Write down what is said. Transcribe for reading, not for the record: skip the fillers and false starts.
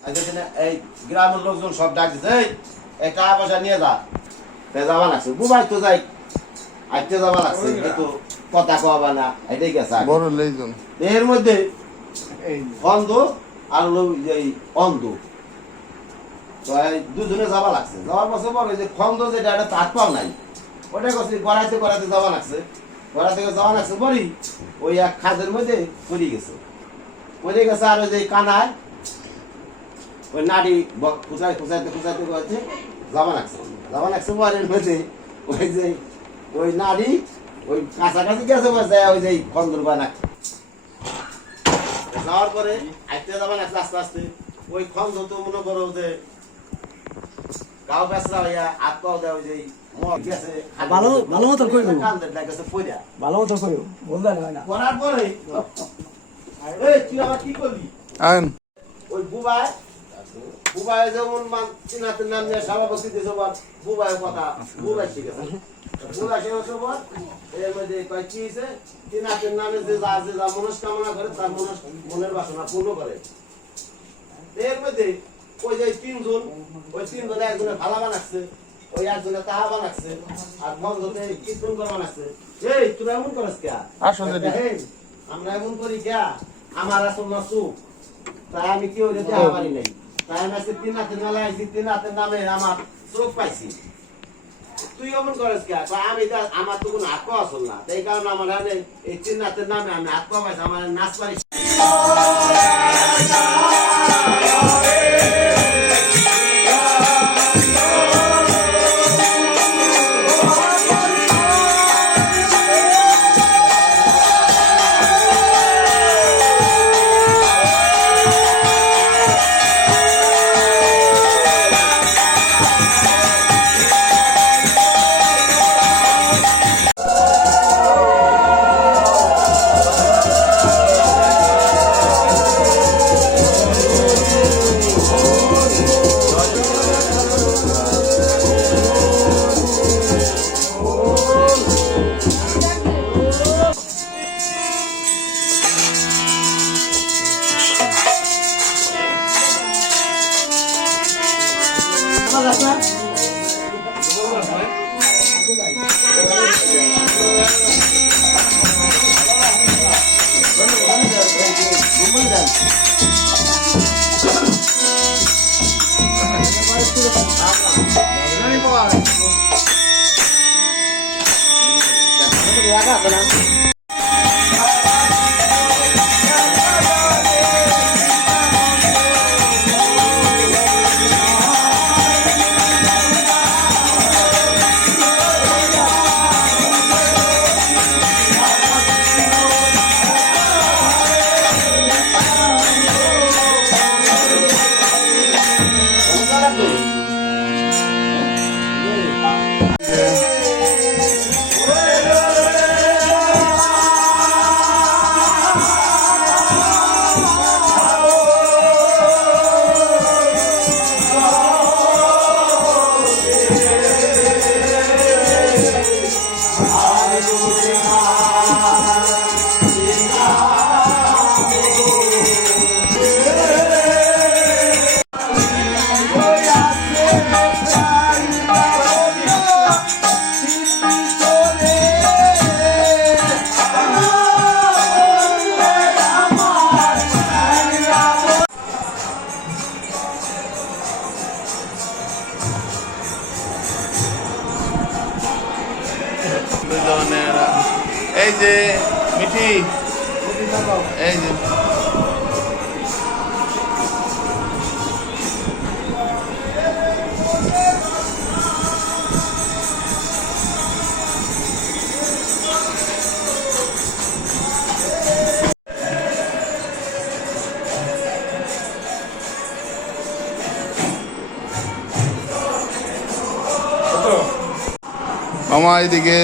এই গ্রামের লোকজন সব ডাক দিছে এই টাকা পয়সা নিয়ে যা যাবা লাগছে বুবাই তো যাই আইতে যাবা লাগছে কিন্তু কথা কবা না এটাই গেছে বড় লেজন এর মধ্যে অন্ধ আর এই অন্ধ তো দুজনে যাবা লাগছে যাওয়ার পথে বলে যে খন্দ যেটা এটা তার পাও নাই ওটা করছে গড়াইতে গড়াইতে যাওয়া লাগছে গড়া থেকে যাওয়া লাগছে বলি ওই এক খাদের মধ্যে পড়ে গেছে আর ওই যে কানায় ওই নাড়ি খুঁচাইতে করছে যাওয়া লাগছে বলের মধ্যে ওই যে ওই নাড়ি ওই কাছাকাছি গেছে যায় ওই যে খন্দর বানা যাওয়ার পরে আইতে যাবা লাগছে আস্তে আস্তে ওই খন্দ তো মনে করো যে গাও বেসরা হইয়া আত্মাও দেয় ওই যে ভালো মতো কইবো ভালো মতো কইবো বলদা না করার পরে এই তুই আবার কি করবি আইন ওই বুবাই যেমন চিনাতে নাম নিয়ে সভাপতি দিয়েছে বল বুবাই কথা বুবাই শিখেছে বুবাই শিখেছে বল এর মধ্যে কয় কি হয়েছে চিনাতের নামে যে যা মনস্কামনা করে তার মনের বাসনা পূর্ণ করে এর মধ্যে ওই যে তিনজনে একজনে ভালা বানাচ্ছে ওই একজনে তাহা বানাচ্ছে আর বন্ধতে কীর্তন করে বানাচ্ছে এই তোরা এমন করিস কে আমরা এমন করি কে আমার আসল না চুপ তাই আমি কেউ দেওয়া পারি নাই তাই আমি আজকে তিন হাতের মেলায় আইছি তিন হাতের নামে আমার চোখ পাইছি তুই এমন করিস কে আমি আমার তো কোনো হাত পাওয়া আসল না তাই কারণে আমার এই তিন হাতের নামে আমি হাত পাওয়া পাইছি আমার নাচ পারি এই যে মিঠি এই যে মামা এদিকে